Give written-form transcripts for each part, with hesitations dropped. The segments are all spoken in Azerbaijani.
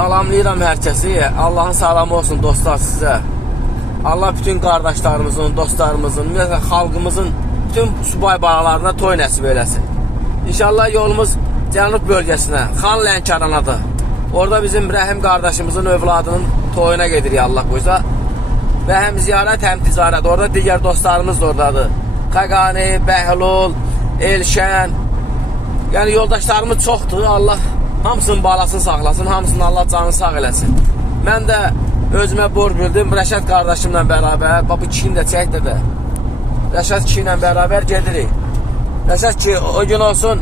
Salamlayıram hər kəsi. Allahın salamı olsun dostlar sizə. Allah bütün qardaşlarımızın, dostlarımızın, ümumiyyətlə xalqımızın bütün subay balalarına toy nəsib eləsin. İnşallah yolumuz cənub bölgəsinə, Xan Lənkəranadır. Orada bizim Rəhim qardaşımızın övladının toyuna gedirik Allah qoysa. Və həm ziyarət, həm ticarət. Orada digər dostlarımız da oradadır. Xəqani, Bəhlul, Elşən. Yəni yoldaşlarımız çoxdur. Allah hamısının balasını saxlasın, hamısının Allah canını sağ eləsin. Mən də özümə bor bildim, Rəşad qardaşımla bərabər, bu kişini də çək də. Rəşad kişi ilə bərabər gedirik. Rəşad ki, o gün olsun,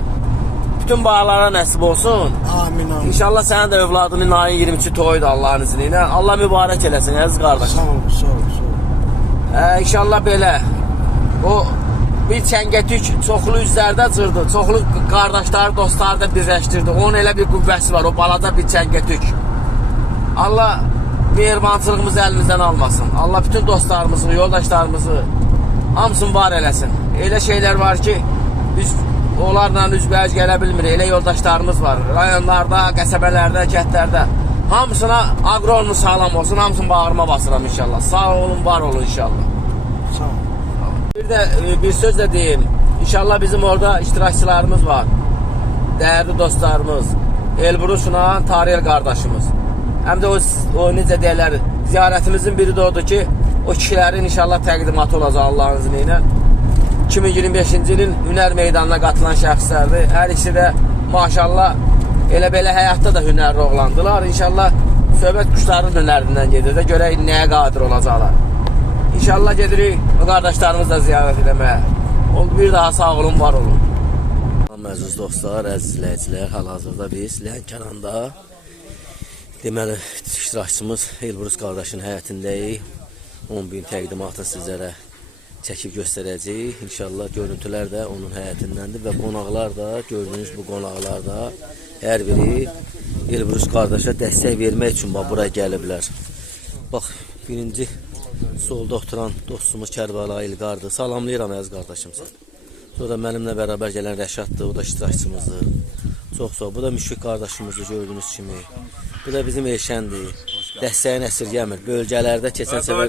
bütün bağlara nəsib olsun. Amin, amin. İnşallah sənin də övladının ayın 23-ü toyudur Allahın izni ilə. Allah mübarək eləsin, əziz qardaşım. Sağ ol, sağ ol. İnşallah belə. O bir çəngətük çoxlu üzlərdə cırdı, çoxlu qardaşları, dostları da birləşdirdi. Onun elə bir qüvvəsi var, o balaca bir çəngətük. Allah mehribançılığımızı əlimizdən almasın. Allah bütün dostlarımızı, yoldaşlarımızı hamısını var eləsin. Elə şeylər var ki, biz onlarla üzbəüz gələ bilmirik. Elə yoldaşlarımız var. Rayonlarda, qəsəbələrdə, kətlərdə. Hamısına aqrolunu sağlam olsun, hamısını bağırma basıram inşallah. Sağ olun, var olun inşallah. Sağ ol. Bir de bir söz de diyeyim. İnşallah bizim orada iştirakçılarımız var. Değerli dostlarımız. Elbrus'la Tarih kardeşimiz. Hem de o necə deyirlər, ziyaretimizin biri de odur ki, o kişilerin inşallah təqdimatı olacaq Allah'ın izniyle. 2025-ci ilin hünər meydanına qatılan şəxslərdir. Hər ikisi də maşallah elə-belə həyatda da hünərli oğlandılar. İnşallah söhbət quşların hünərindən gedir də görək nəyə qadir olacaqlar. İnşallah gedirik o qardaşlarımızla ziyarət eləməyə. Bir daha sağ olun, var olun. Əziz dostlar, əziz izləyicilər, hal-hazırda biz Lənkəranda deməli iştirakçımız Elbrus qardaşın həyətindəyik. 10 gün təqdimatını sizlərə çəkib göstərəcəyik. İnşallah görüntülər də onun həyətindəndir və qonaqlar da, gördüyünüz bu qonaqlar da hər biri Elbrus qardaşa dəstək vermək üçün bura gəliblər. Bax, birinci solda oturan dostumuz Kərbəla İlqardır. Salamlayıram əziz qardaşım sən. Sonra mənimlə bərabər gələn Rəşaddır, o da iştirakçımızdır. Çox sağ ol. Bu da Müşfiq qardaşımızdır gördüyünüz kimi. Bu da bizim Elşəndir. Dəstəyin əsirgəmir. Bölgələrdə keçən səfər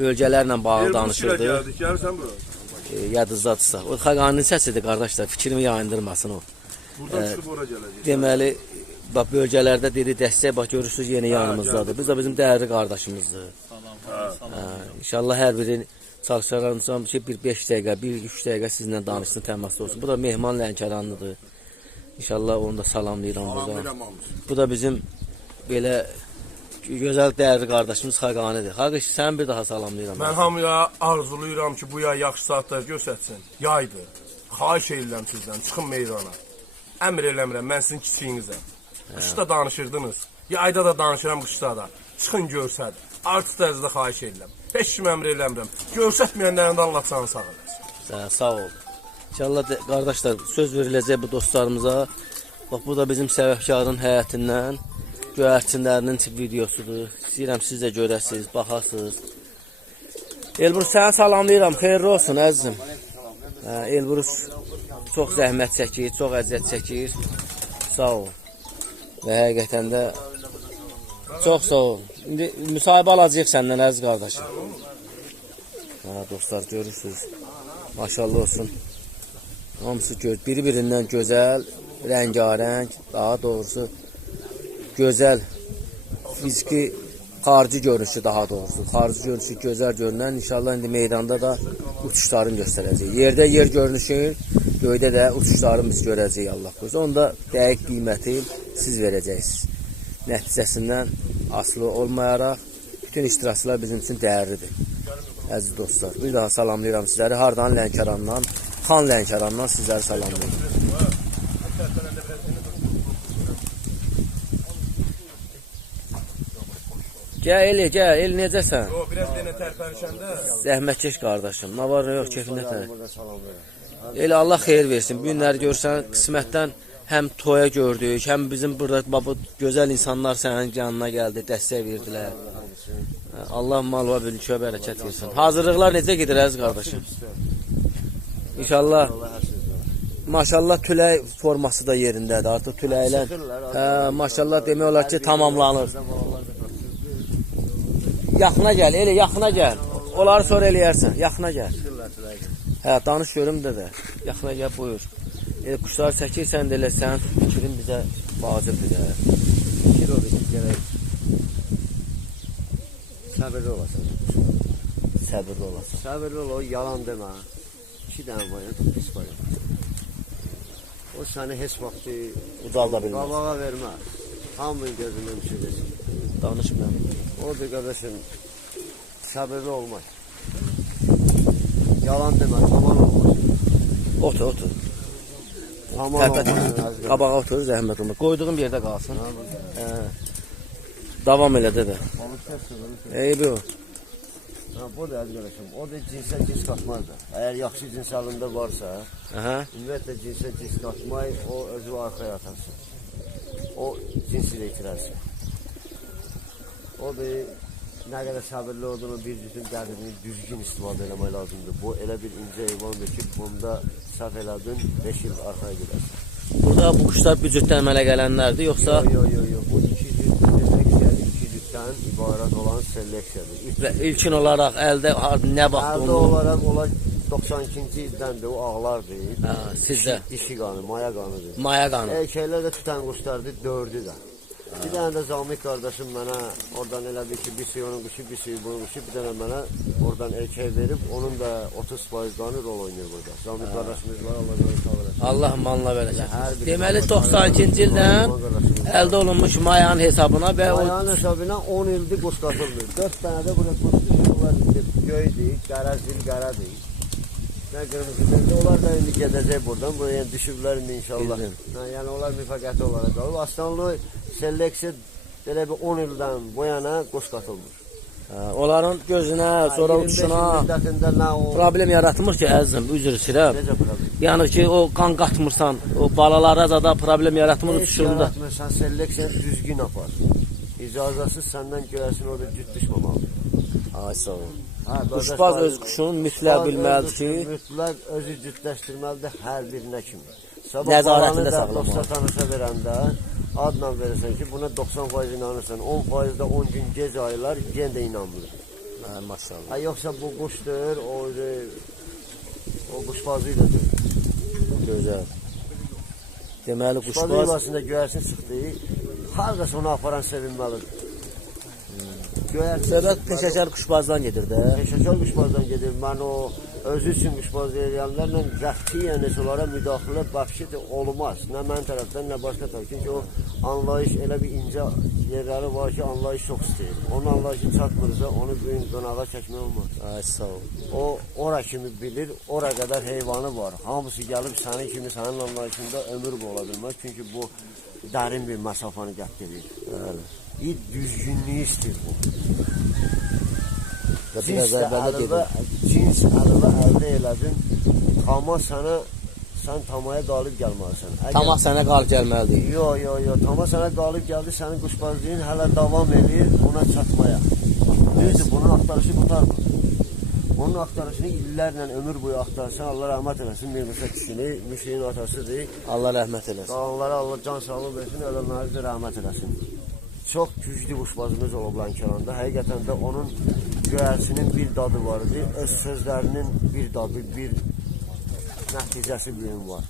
bölgələrlə bağlı danışırdı. Yadınızdadırsa. O Xəqaninin səsidir qardaşlar. Fikrimi yayındırmasın o. Deməli, bax bölgələrdə dedi dəstək, bax görürsünüz yeni yanımızdadır. Biz də bizim dəyərli qardaşımızdır. İnşallah hər biri çalışacağım ki, bir 5 dəqiqə, bir 3 dəqiqə sizinlə danışsın, təmasda olsun. Bu da Mehman Lənkəranlıdır. İnşallah onu da salamlayıram burada. Bu da bizim belə gözəl dəyərli qardaşımız Xəqanidir. Xəqi, sən bir daha salamlayıram. Mən hamıya arzuluyuram ki, bu yay yaxşı saatlar göstərsin. Yaydır. Xahiş edirəm sizdən, çıxın meydana. Əmr eləmirəm, mən sizin kiçiyinizəm. Qışda danışırdınız. Yayda da danışıram, qışda da. Çıxın görsəd. Artıq dərəcədə xahiş edirəm. Heç kim əmr eləmirəm. Görsətməyənlərin də Allah canı sağ eləsin. Sağ ol. İnşallah qardaşlar söz veriləcək bu dostlarımıza. Bax bu da bizim səbəbkarın həyətindən göyərçinlərinin videosudur. İstəyirəm siz də görəsiniz, baxasınız. Elbrus səni salamlayıram. Xeyirli olsun əzizim. Elbrus çox zəhmət çəkir, çox əziyyət çəkir. Sağ ol. Və həqiqətən də çox sağ ol. İndi müsahibə alacağıq səndən əziz qardaşım. Dostlar görürsünüz. Maşallah olsun. Hamısı biri-birindən gözəl, rəngarəng, daha doğrusu gözəl fiziki xarici görünüşü daha doğrusu. Xarici görünüşü gözəl görünən inşallah indi meydanda da uçuşlarını göstərəcək. Yerdə yer görünüşün, göydə də uçuşlarını biz görəcəyik Allah qoysa. Onda dəqiq qiyməti siz verəcəksiniz. Nəticəsindən asılı olmayaraq bütün iştirakçılar bizim üçün dəyərlidir. Əziz dostlar, bir daha salamlayıram sizləri. Hardan Lənkərandan, Xan Lənkərandan sizləri salamlayıram. Gəl, el necəsən? Biraz denə tərpənişəndə. Zəhmətkeş qardaşım, nə var, nə yox, keyfindətən. El Allah xeyir versin. Bu günləri görsən, qismətdən həm toya gördük, həm bizim burada bu gözəl insanlar sənin yanına gəldi, dəstək verdilər. Allah mal və mülkə bərəkət versin. Hazırlıqlar necə gedir əziz qardaşım? İnşallah maşallah tülək forması da yerindədir. Artıq tüləklər maşallah demək olar ki tamamlanır. Yaxına gəl, elə yaxına gəl. Onları sonra eləyərsən. Yaxına gəl. Hə, danış görüm də. Yaxına gəl, buyur. Quşları çəkirsən də elə sənin fikrin bizə vacibdir. Fikir olur ki, gərək səbirli olasın. Səbirli olasın. Səbirli ol, yalan demə. 2 dənə var, pis var. O səni heç vaxtı Ucalda bilməz. qabağa vermə. Hamının gözündən düşürürsün. Danışmıram. Odur qardaşım, səbirli olmaq. Yalan demə, tamam olmaq. Otur. Tamam olmaq. Qabağa otur, zəhmət olmaz. Qoyduğum yerdə qalsın. Davam elə də. Eybi o. Bu da arkadaşım, o da cinsə cins qatmazdır. Əgər yaxşı cins halında varsa, ümumiyyətlə cinsə cins qatmayı, o özü arxaya atarsın. O cinsi də itirərsin. O da nə qədər səbirli olduğunu, bir cütün qədrini düzgün istifadə eləmək lazımdır. Bu elə bir incə heyvandır ki, bunda səhv elədin, 5 il arxaya gedərsin. Burada bu quşlar bir cütdən əmələ gələnlərdir, yoxsa? Yox. Bu 2 cütdən ibarət olan seleksiyadır. Və ilkin olaraq əldə nə vaxt Əldə onu? olaraq olar 92-ci ildən də o ağlardır. Sizdə? Dişi qanı, maya qanıdır. Maya qanı. Erkəklər də tütən quşlardır, 4-ü də. Bir dənə də Zamik qardaşım mənə oradan elədi ki, bir suyu onun quşu, bir suyu bunun quşu, bir dənə mənə oradan erkək verib, onun da 30% qanı rol oynayır burada. Zamik qardaşımız var, Allah canı sağ olasın. Allah manla verəcək. Deməli 92-ci ildən əldə olunmuş mayanın hesabına və o Mayanın hesabına 10 ildir quş qatılmır. 4 dənə də burada quş düşür. Onlar göydür, qaradır. Nə qırmızıdır. Onlar da indi gedəcək buradan. Buraya düşüblər indi inşallah. Yəni onlar müvəqqəti olaraq qalıb. Aslanlı seleksiya belə bir 10 ildən bu yana quş qatılmır. onların gözünə, sonra uçuşuna problem yaratmır ki, əzizim, üzr istəyirəm. Necə problem? Yəni ki, o qan qatmırsan, o balalara da problem yaratmır uçuşunda. Yaratmırsan, seleksiyanı düzgün apar. İcazəsiz səndən görəsin, orada cüt düşməməlidir. Ay, sağ ol. Quşbaz öz quşunu mütləq bilməlidir ki, mütləq özü cütləşdirməlidir hər birinə kimi. Nəzarətində saxlamalı. Dosta tanışa verəndə adla verirsən ki, buna 90% inanırsan, 10% də 10 gün gec aylar gen də inanmır. Maşallah. Yoxsa bu quşdur, o quşbazı ilə deyil. Gözəl. Deməli, Quşbazı quşbaz yuvasında göyərsin çıxdı, harqası onu aparan sevinməlidir. söhbət peşəkar quşbazdan gedir də. Peşəkar quşbazdan gedir. Mən o özü üçün quşbaz eləyənlərlə qətiyyən heç onlara müdaxilə bəxşi olmaz. Nə mən tərəfdən, nə başqa tərəfdən. Çünki o anlayış elə bir incə yerləri var ki, anlayış çox istəyir. Onun anlayışı çatmırsa, onu böyün qonağa çəkmək olmaz. Ay, sağ ol. O, ora kimi bilir, ora qədər heyvanı var. Hamısı gəlib sənin kimi, sənin anlayışında ömür bu ola bilməz. Çünki bu dərin bir məsafəni qət edir. Düzgünlüyü istəyir bu. Cins əlVə əldə elədin, tama sənə, sən tamaya qalib gəlməlisən. Tama sənə qalib gəlməlidir. Yox, tama sənə qalib gəldi, sənin quşbazlığın hələ davam edir ona çatmaya. Düzdür, bunun axtarışı qutarmır. Onun axtarışını illərlə ömür boyu axtarsan, Allah rəhmət eləsin, Mirmusa kişini, Müşriyin atasıdır. Allah rəhmət eləsin. Qalanlara Allah can sağlıq versin, ölənləri də rəhmət eləsin. Çox güclü quşbazımız olub Lənkəranda. Həqiqətən də onun göyərsinin bir dadı var idi. Öz sözlərinin bir dadı, bir nəticəsi büyüm var.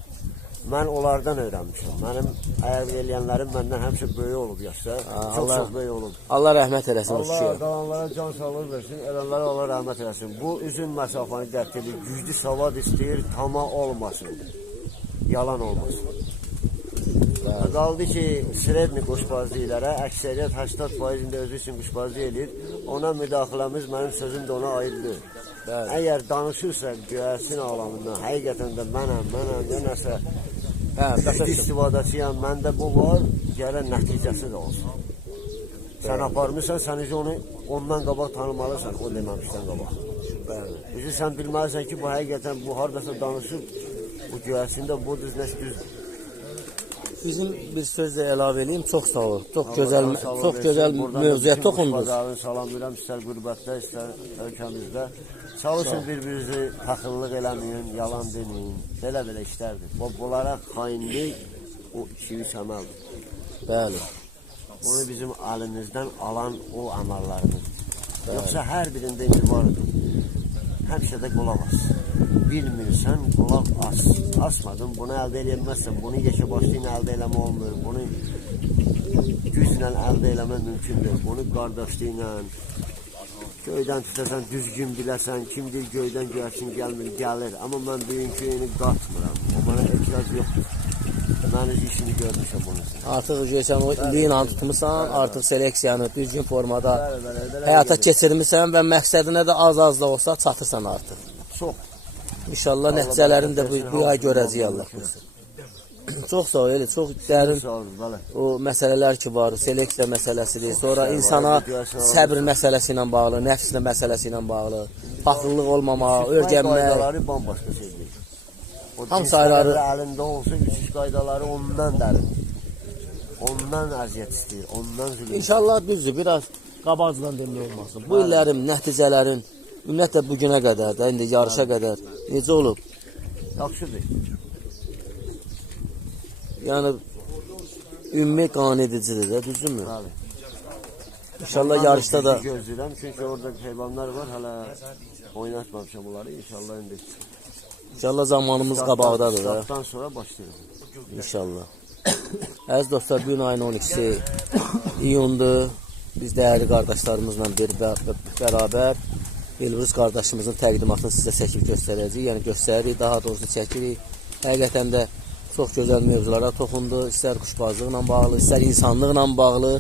Mən onlardan öyrənmişəm. Mənim əgər eləyənlərim məndən həmişə böyük olub yaşda. Çox böyük olub. Allah rəhmət eləsin. Allah qalanlara can sağlıq versin, ölənlərə Allah rəhmət eləsin. Bu üzün məsafəni qət edir, güclü savad istəyir, tama olmasın. Yalan olmasın. Qaldı ki, sredni quşbazlıqlara əksəriyyət 80%-ində özü üçün quşbazlıq edir. Ona müdaxiləmiz, mənim sözüm də ona aiddir. Əgər danışırsa göyərsin alamından, həqiqətən də mənəm, nəsə istifadəçiyəm, məndə bu var, gələn nəticəsi də olsun. Sən aparmışsan, sən onu ondan qabaq tanımalısan, o deməmişdən qabaq. Bizi sən bilməlisən ki, bu həqiqətən bu haradasa danışıb, bu göyərsində bu düz düzdür. Bizim bir sözlə əlavə edeyim, çox sağ ol. Çox gözəl mövzuya toxundunuz. Salam verirəm, istər qürbətdə, istər ölkəmizdə. Çalışın bir-birinizi taxıllıq eləməyin, yalan deməyin. Belə işlərdir. Bunlara xainlik o işi əməldir. Bəli. Onu bizim əlimizdən alan o əməllərimizdir. Yoxsa hər birində indi vardır. Həmişə də qulaq as. Bilmirsən, qulaq as. Asmadın, bunu əldə edəməzsən. Bunu yeşə başlayın əldə eləmə olmur. Bunu güclə əldə eləmə mümkündür. Bunu qardaşlığıyla, göydən tutəsən, düzgün biləsən, kimdir göydən gəlsin, gəlmir, gəlir. Amma mən bugünkü qatmıram. O mənə etiraz yoxdur. Mən öz işini görmüşəm bunu. Artıq görsən o iliylə tutmusan, artıq seleksiyanı düzgün formada həyata keçirmisən və məqsədinə də az da olsa çatırsan artıq. Çox. İnşallah nəticələrini də bu ay görəcəyik Allah qoysun. Çox sağ ol, çox dərin o məsələlər ki var, seleksiya məsələsidir. Sonra insana səbr məsələsi ilə bağlı, nəfslə məsələsi ilə bağlı, paxıllıq olmamaq, öyrənmək. Qaydaları bambaşqa şeydir. O Hamısı ayrı-ayrı əlində olsa, uçuş qaydaları ondan dərindir. Ondan əziyyət istəyir, ondan zülüm. İnşallah düzdür, biraz qabaqcadan demək olmasın. Bu illərin, nəticələrin ümumiyyətlə bu günə qədər də, indi yarışa qədər necə olub? Yaxşıdır. Yəni ümumi qane edicidir də, düzdürmü? Bəli. İnşallah yarışda da gözləyirəm, çünki orada heyvanlar var, hələ oynatmamışam onları, inşallah indi. İnşallah zamanımız qabaqdadır da. Startdan sonra başlayırıq. İnşallah. Əziz dostlar, bu gün ayın 12-si iyundur. Biz dəyərli qardaşlarımızla bərabər Elbrus qardaşımızın təqdimatını sizə çəkib göstərəcəyik. Yəni göstəririk, daha doğrusu çəkirik. Həqiqətən də çox gözəl mövzulara toxundu. İstər quşbazlıqla bağlı, istər insanlıqla bağlı.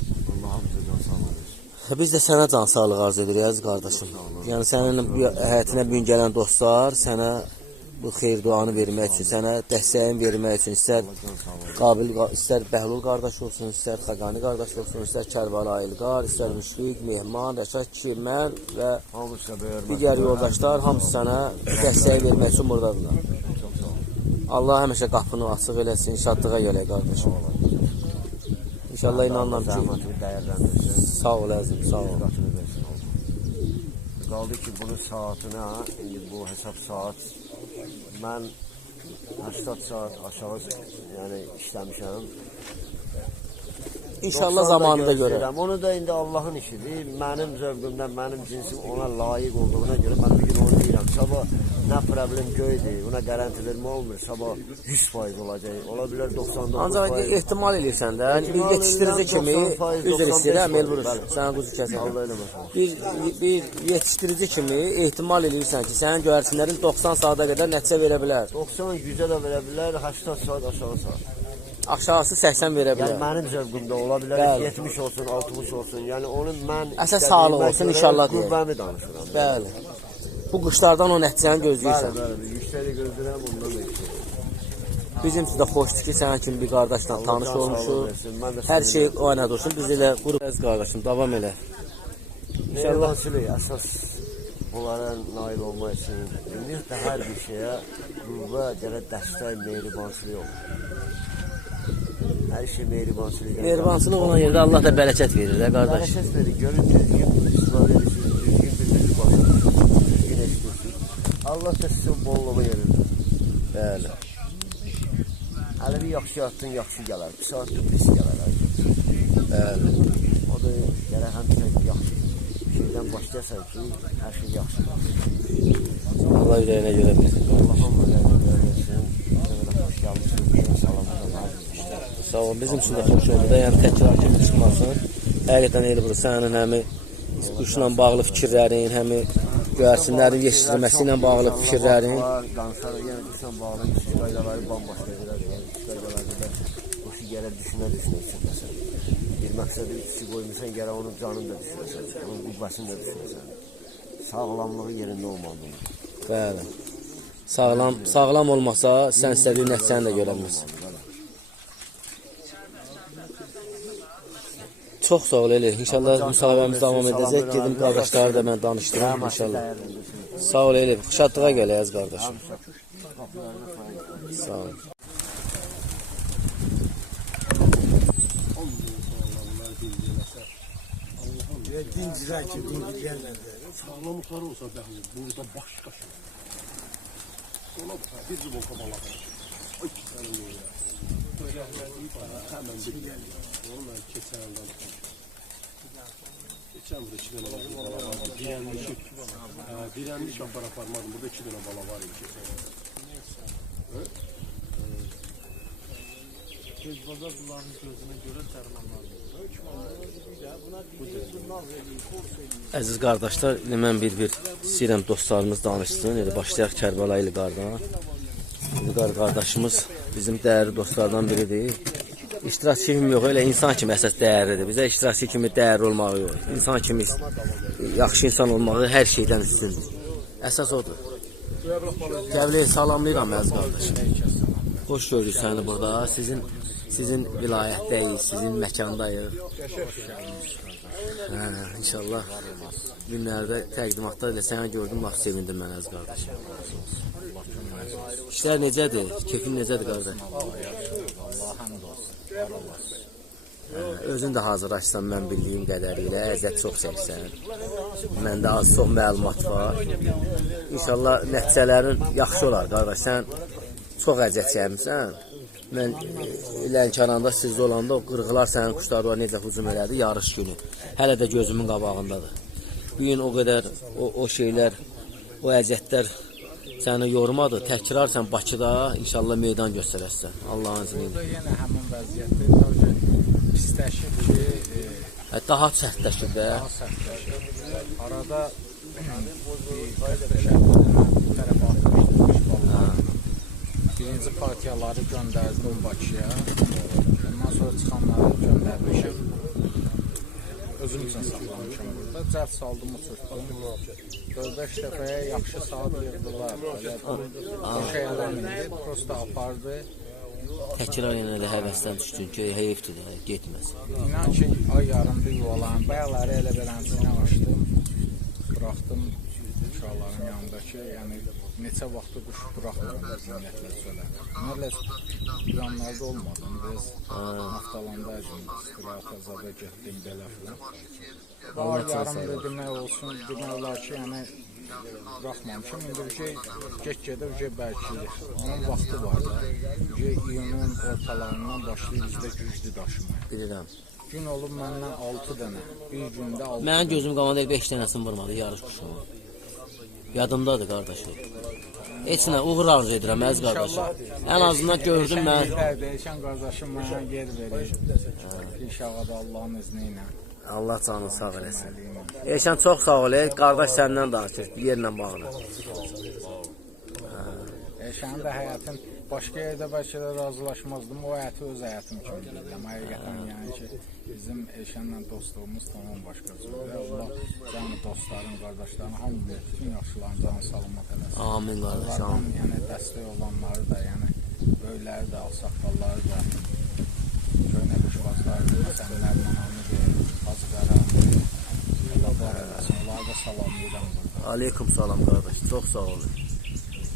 Biz də sənə can sağlığı arz edirik əziz qardaşım. Yəni sənin həyətinə bugün gələn dostlar sənə bu xeyir duanı vermək üçün, sənə dəstəyin vermək üçün istər Qabil, istər Bəhlul qardaş olsun, istər Xaqani qardaş olsun, istər Kərbəlayı İlqar, istər Müşfiq, Mehman, Rəşad kişi, mən və digər yoldaşlar hamısı sənə dəstəyi vermək üçün buradadırlar. Allah həmişə qapını açıq eləsin, şadlığa gələk qardaşım. İnşallah inanıram ki, sağ ol əzim, sağ ol. Qaldı ki, bunun saatına, indi bu hesab saat, mən 80 saat aşağı işləmişəm. İnşallah zamanında görə. Onu da indi Allahın işidir. Mənim zövqümdən, mənim cinsim ona layiq olduğuna görə mən bir gün onu deyirəm. Sabah nə problem göydür, ona garanti vermə olmur. Sabah 100% olacaq. Ola bilər 99%. Ancaq ehtimal edirsən də, bir yetişdirici kimi, üzr istəyirəm, Elbrus, sənə quzu kəsəcəm. Bir yetişdirici kimi ehtimal edirsən ki, sənin göyərçinlərin 90 saata qədər nəticə verə bilər. 90, 100-ə də verə bilər, 80 saat aşağı saat. Aşağısı 80 verə bilər. Yəni mənim zövqümdə ola bilər, 70 olsun, 60 olsun. Yəni onu mən əsas sağlıq olsun inşallah deyək. Qüvvəmi danışıram. Bəli. Bu quşlardan o nəticəni gözləyirsən. Bəli, yüksəli gözləyirəm, ondan da yüksəli. Bizim üçün də xoşdur ki, sənin kimi bir qardaşla tanış olmuşuq. Hər şey o yana dursun. Biz elə qrup əziz qardaşım, davam elə. Mehribançılıq əsas bunlara nail olmaq üçün ümumiyyətlə hər bir şeyə qüvvə, gərək dəstək, mehribançılıq olur. Hər şey mehribançılıq. Mehribançılıq olan yerdə Allah da bərəkət verir də qardaş. Bərəkət verir, görün düzgün istifadə edirsiniz, düzgün bir başlıyorsunuz, düzgün eşidirsiniz. Allah da sizin bolluğu verir. Bəli. Hələ bir yaxşı atdın, yaxşı gələr, pis atdın, pis gələr. Bəli. O da gərək həmişə yaxşı şeydən başlayasan ki, hər şey yaxşı. Allah ürəyinə görə bilsin. Allah'ın ürəyinə görə bilsin. Xoş gəlmişsin, salamlar. Sağ ol, bizim üçün də xoş oldu da, yəni təkrar kimi çıxmasın. Həqiqətən Elbrus, sənin həmi quşla bağlı fikirlərin, həmi göyərçinlərin yetişdirilməsi ilə bağlı fikirlərin. Danışarıq, yəni quşla bağlı uçuş qaydaları bambaşqa edilər. Uçuş qaydalarında quşu gərək düşünə-düşünə uçurdasan. Bir məqsədi uçuşu qoymuşsan, gərək onun canını da düşünəsən, onun qüvvəsini də düşünəsən. Sağlamlığı yerində olmalıdır. Bəli. Sağlam olmasa, sən istədiyin nəticəni də görəmirsən. Çox sağ ol Eli. İnşallah müsahibəmiz davam edəcək. Gedim qardaşları da mən danışdırım inşallah. Sağ ol Eli. Şadlığa gəl əziz qardaşım. Sağ ol. Dincirək ki, dincirlərlə. Sağlamlıqları olsa bəli, burada başqa şey. Ona bax, bir zubonka bala var. Ay, sənin o ya. Hemen bir geldi. Onunla keçen yıldan. Geçen burada 2 tane bala vardı. Direnmiş apar aparmadım. Burada 2 tane bala var idi. Gözbazar bunların gözünə görə tərmanlar. Əziz qardaşlar, mən bir istəyirəm dostlarımız danışsın. Elə başlayaq Kərbəlaylı qardan. İlqar qardaşımız bizim dəyərli dostlardan biridir. İştirakçı kimi yox, elə insan kimi əsas dəyərlidir. Bizə iştirakçı kimi dəyərli olmağı yox. İnsan kimi yaxşı insan olmağı hər şeydən üstündür. Əsas odur. Qəbləyə salamlayıram əziz qardaşım. Xoş gördük səni burada. Sizin vilayətdəyik, sizin məkandayıq. İnşallah günlərdə təqdimatda elə səni gördüm, laf sevindim mən əziz qardaşım. İşlər necədir? Keyfin necədir qardaş? Özün də hazırlaşsan mən bildiyim qədərilə, əziyyət çox çəksən. Məndə az çox məlumat var. İnşallah nəticələrin yaxşı olar qardaş. Sən çox əziyyət çəkmisən. Mən Lənkəranda sizdə olanda o qırğılar sənin quşları var, necə hücum elədi yarış günü. Hələ də gözümün qabağındadır. Bu gün o qədər o şeylər, o əziyyətlər səni yormadı. Təkrar sən Bakıda inşallah meydan göstərəsən. Allahın izni ilə. Yenə həmin vəziyyətdə pisləşir ki, Daha sərtləşir də. daha sərtləşir. Arada bu tərəfə atmışdır ballarını. Birinci partiyaları göndərdim Bakıya. Ondan sonra çıxanları göndərmişim. Özüm üçün saxlamışım burada. Cəld saldım, uçurtdum. 4-5 dəfəyə yaxşı saat yığdılar. Boşa eləmindi, prosta apardı. Təkrar yenə də həvəsdən düşdün ki, heyfdir də, getməsin. İnan ki, ay yarımda yuvalan. Bayaqları elə beləmsinə açdım. Buraxdım uşaqların yanındakı. Yəni, neçə vaxtı quş buraxmıram ümumiyyətlə çölə. Ümumiyyətlə yanlarda olmadım. Biz naftalandaydım. İstirahata zada getdim belə filan. Var yarımda demək olsun, demək olar ki, yəni buraxmamışım. İndi bir şey get-gedə bir şey bəlkəyir. Onun vaxtı var da. İyunun ortalarından başlayır bizdə güclü daşımaya. Bilirəm. Gün olub məndən 6 dənə. Bir gündə 6 dənə. Mənim gözüm qabağında 5 dənəsini vurmadı yarış quşunu. Yadımdadır qardaşım. Heç nə uğur arzu edirəm əziz qardaşım. Ən azından gördüm mən. Dəyişən qardaşım mənə yer verir. İnşallah da Allahın izni ilə. Allah canını sağ eləsin. Eşən çox sağ ol. Qardaş səndən danışır yerlə bağlı. Eşənin də həyatım başqa yerdə bəlkə də razılaşmazdım. O həyatı öz həyatım kimi bilirəm. Həqiqətən yəni ki, bizim Eşənlə dostluğumuz tamam başqa cürdür. Allah canı dostların, qardaşların hamı bütün yaxşıların canı salamat eləsin. Amin qardaş, amin. Yəni dəstək olanları da, yəni böyükləri də, ağsaqqalları da, köynə quşbazları da, məsələlərlə hamı deyir, Hacıqara, Allah var eləsin. Onları da salamlayıram burada. Aleyküm salam qardaş, çox sağ olun.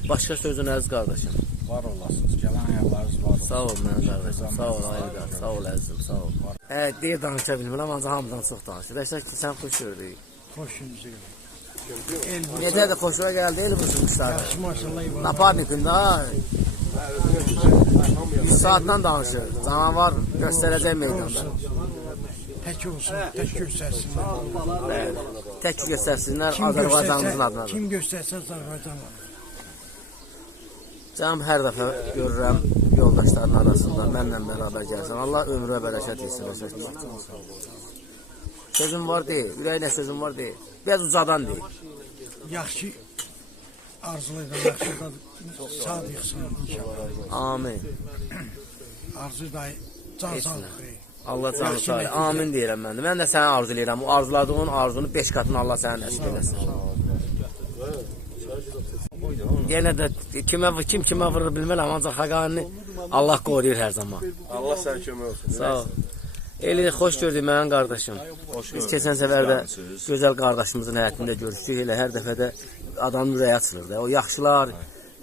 Başqa sözün əziz qardaşım. Var olasınız, gələn ayaqlarınız var olsun. Sağ ol mənim qardaşım, sağ ol ayrıca, sağ ol əzizim, sağ ol. Deyə danışa bilmirəm, ancaq hamıdan çox danışır. Əşək ki, sən xoş gördük. Xoşunuzu Necədir, xoşuna gəldi, el vursunmuşlar. maşallah. Naparnikində 100 saatdan danışır. Canavar göstərəcək meydanda. Tək olsun, tək göstərsinlər. Tək göstərsinlər Azərbaycanımızın adına. Kim göstərsə Azərbaycan var. Canım hər dəfə görürəm yoldaşların arasında mənlə bərabər gəlsən. Allah ömrə bərəkət etsin. Sözüm var deyil, ürəyinə sözüm var deyil. Biraz ucadan deyil. Yaxşı arzulayıram, yaxşı da sadiqsin inşallah. Amin. Arzu da can sağlığı. Allah canı sağ olsun. Amin deyirəm mən də. Mən də səni arzulayıram. O arzuladığın arzunu 5 qatını Allah sənə nəsib eləsin. Yenə də kim kimə vurur bilmərəm, ancaq Xaqani Allah qoruyur hər zaman. Allah sən kömək olsun. Sağ ol. Eli xoş gördük mənim qardaşım. Biz keçən səfər də gözəl qardaşımızın həyətində görüşdük. Elə hər dəfə də adamın ürəyi açılır da. O yaxşılar,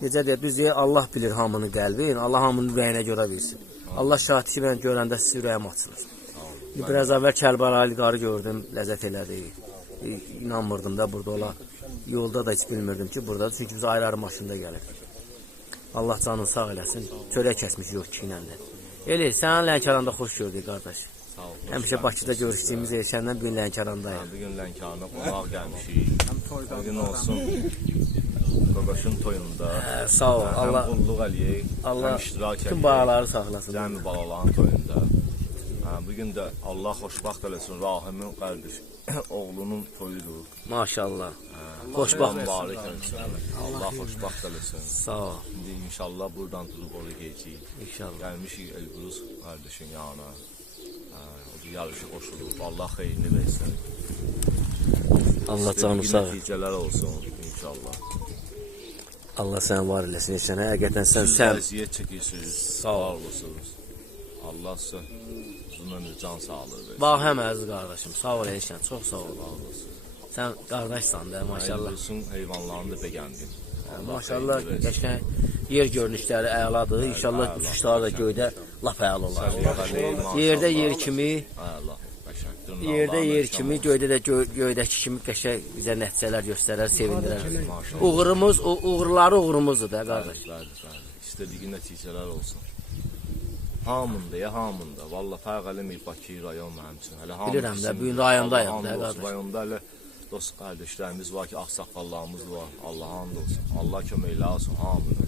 necə deyək, düz deyək, Allah bilir hamının qəlbin, Allah hamının ürəyinə görə bilsin. Allah şahid ki, mən görəndə siz ürəyim açılır. Biraz əvvəl Kərbəlayı qarı gördüm, ləzzət elədi. İnanmırdım da burada ola. Yolda da heç bilmirdim ki buradadır. Çünki biz ayrı-ayrı maşında gəlirdik. Allah canını sağ eləsin. Çörək kəsmiş yox ki ilə də. Eli, sənin Lənkəranda xoş gördük qardaş. Sağ ol. Həmişə Bakıda görüşdüyümüz Elşəndən bu gün Lənkərandayıq. Bugün Lənkərana qonaq gəlmişik. Bugün olsun Qoqoşun toyunda. Sağ ol. Allah qulluq eləyək. Allah iştirak bütün bağları saxlasın. Cəmi balaların toyunda. Bugün də Allah xoşbaxt eləsin Rahimin qardaş oğlunun toyudur. Maşallah. Xoşbaxt Mübarək olsun. Allah xoşbaxt eləsin. Sağ ol. İndi inşallah buradan durub oraya keçəcəyik. İnşallah. Gəlmişik Elbrus qardaşın yanına. O da yarışı qoşulub. Allah xeyrini versin. Allah canı sağ ol. Nəticələr olsun inşallah. Allah səni var eləsin Elşən. Həqiqətən sən əziyyət çəkirsiniz. Sağ ol. Var olursunuz. Allah sizə uzun ömür can sağlığı versin. bax həm əziz qardaşım. Sağ ol Elşən. Çox sağ ol. Sən qardaşsan da maşallah. Elbrusun heyvanlarını da beğendim. Maşallah qəşəng yer görünüşləri əladır. İnşallah uçuşları da göydə lap əla olar. Yerdə yer kimi, Allah qəşəngdir. yerdə yer kimi, göydə də göydəki kimi qəşəng bizə nəticələr göstərər, sevindirər. Uğurumuz, uğurları uğurumuzdur da qardaş. Bəli. İstədiyi nəticələr olsun. Hamında ya hamında. Vallahi fərq eləmir Bakı rayon mənim üçün. Hələ hamında. Bilirəm də, bu gün rayondayıq da qardaş. Rayonda elə dost qardaşlarımız var ki, ağsaqqallarımız var. Allah hamd olsun. Allah köməklə olsun hamına.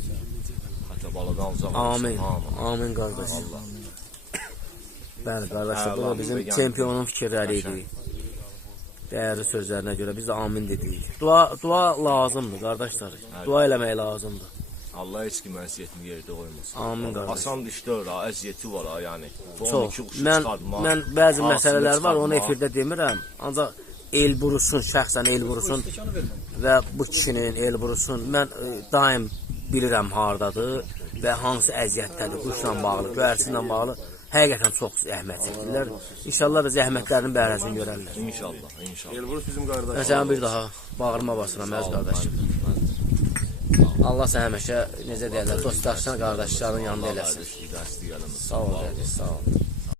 Hətta baladan uzaq olsun. Amin. Amin qardaş. Allah. Bəli qardaşlar, bu da bizim çempionun fikirləri idi. Dəyərli sözlərinə görə biz də amin dedik. Dua lazımdır qardaşlar. Dua eləmək lazımdır. Allah heç kim əziyyətini yerdə qoymasın. Amin qardaş. Asan işlər ha, əziyyəti var ha, yəni. Çox. Mən bəzi məsələlər var, onu efirdə demirəm. Ancaq Elbrusun, şəxsən Elbrusun və bu kişinin Elbrusun mən daim bilirəm hardadır və hansı əziyyətdədir. Quşla bağlı, göyərçinlə bağlı həqiqətən çox zəhmət çəkirlər. İnşallah da zəhmətlərinin bəhrəsini görərlər. İnşallah. Elbrus bizim qardaş. Mən sənə bir daha bağırma basıram əziz qardaşım. Allah sən həmişə necə deyirlər, dostlarsan, qardaşların yanında eləsin. Dəstək eləməsin. Sağ ol, sağ ol.